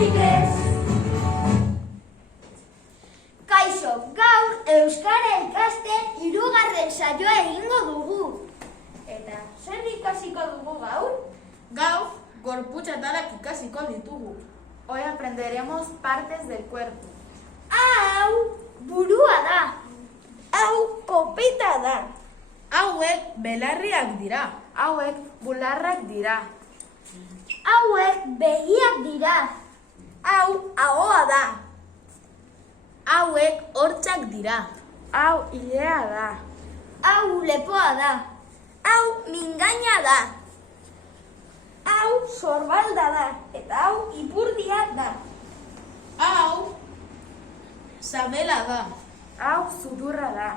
zergatik ez? Kaixo, gaur euskara ikasten 3. saioa egingo dugu. Eta zer ikasiko dugu gaur? Gaur, gorputz atalak ikasiko ditugu. Hoy aprenderemos partes del cuerpo. Hau, burua da. Hau, kopita da. Hauek belarriak dira. Hauek bularrak dira. Hauek begiak dira. Hau ahoa da. Hauek hortzak dira. Hau ilea da. Hau lepoa da. Hau mingaina da. Hau sorbalda da. Eta hau ipurdia da. Hau sabela da. Hau zudurra da.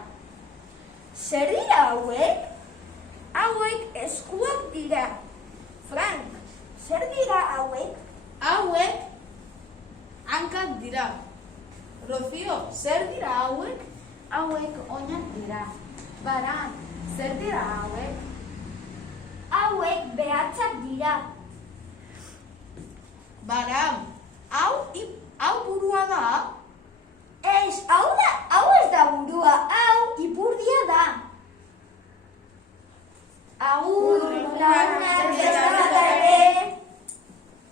Zer dira hauek? Hauek eskuak dira. Frank, zer dira hauek? Hauek hankak dira. Rocío, zer dira hauek? Hauek oinak dira. Baran, zer dira hauek? Hauek behatzak dira. Baram, hau